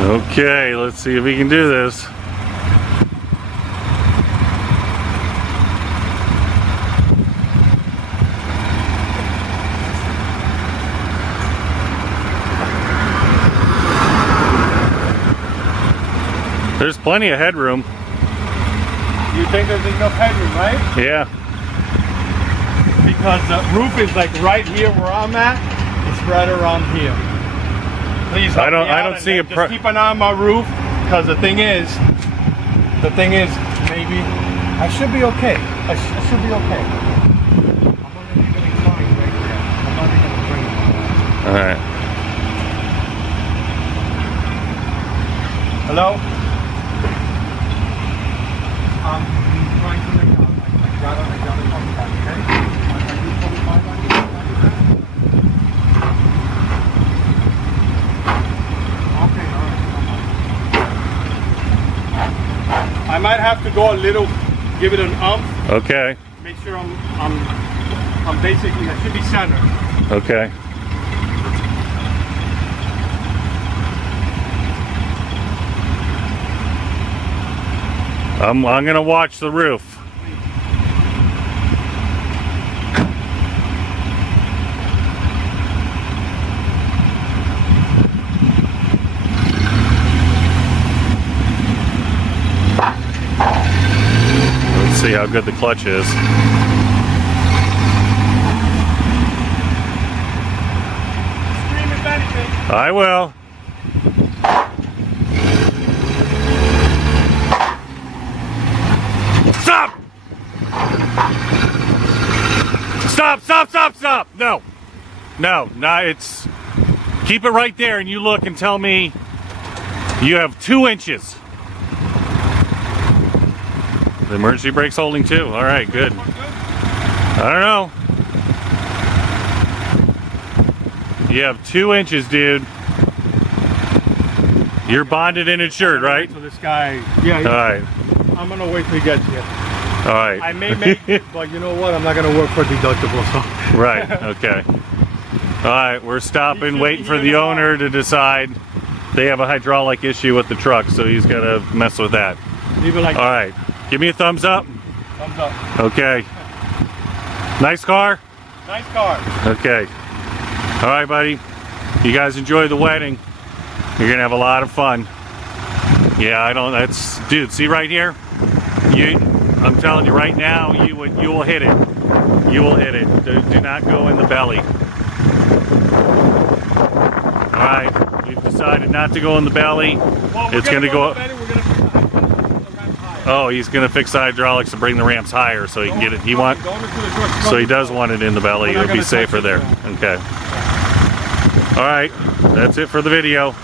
Okay, let's see if we can do this. There's plenty of headroom. You think there's enough headroom, right? Yeah. Because the roof is like right here where I'm at. It's right around here. Please help me out I don't see a just keep an eye on my roof, because the thing is, maybe I should be okay. I should be okay. I'm not even going to try right there. I'm not even going to bring it. All right. Hello? I'm trying to make out. I got a contact, okay? Are you 45 on you? Okay, alright. I might have to go a little, give it an umph. Okay. Make sure I'm basically, I should be centered. Okay. I'm gonna watch the roof. Let's see how good the clutch is. Scream if anything. I will. Stop! Stop! No. It's... Keep it right there and you look and tell me you have 2 inches. The emergency brake's holding too. All right, good. I don't know. You have 2 inches, dude. You're bonded and insured, right? So this guy... Yeah. All right. I'm gonna wait till he gets here. All right. I may make it, but you know what? I'm not gonna work for deductible, so. Right. Okay. All right. We're stopping, waiting for the owner to decide. They have a hydraulic issue with the truck, so he's got to mess with that. Leave it like all right. Give me a thumbs up. Thumbs up. Okay. Nice car. Nice car. Okay. All right, buddy. You guys enjoy the wedding. You're gonna have a lot of fun. Yeah, I don't. That's, dude. See right here. I'm telling you right now, you will hit it. You will hit it. Do not go in the belly. All right, we've decided not to go in the belly. Well, it's going to go up. Oh, he's going to fix the hydraulics to bring the ramps higher so he can get it. So he does want it in the belly. It'll be safer there. Okay. All right, that's it for the video.